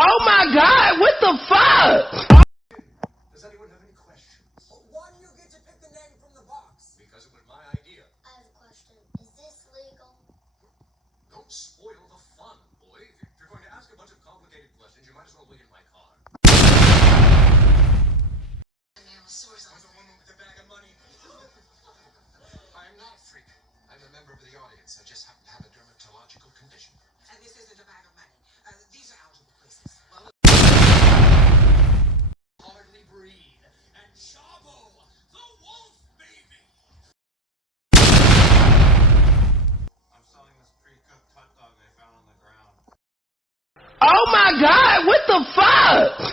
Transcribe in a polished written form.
Oh my God, what the fuck? Does anyone have any questions? Why do you get to pick the name from the box? Because it was my idea. I have a question. Is this legal? Don't spoil the fun, boy. If you're going to ask a bunch of complicated questions, you might as well wait in my car. The man with sores on the woman with the bag of money. I'm not a freak. I'm a member of the audience. I just happen to have a dermatological condition. And this isn't a bag of money. These are eligible places. Hardly breed. And Chavo, the wolf baby. I'm selling this pre-cooked hot dog I found on the ground. Oh my God, what the fuck?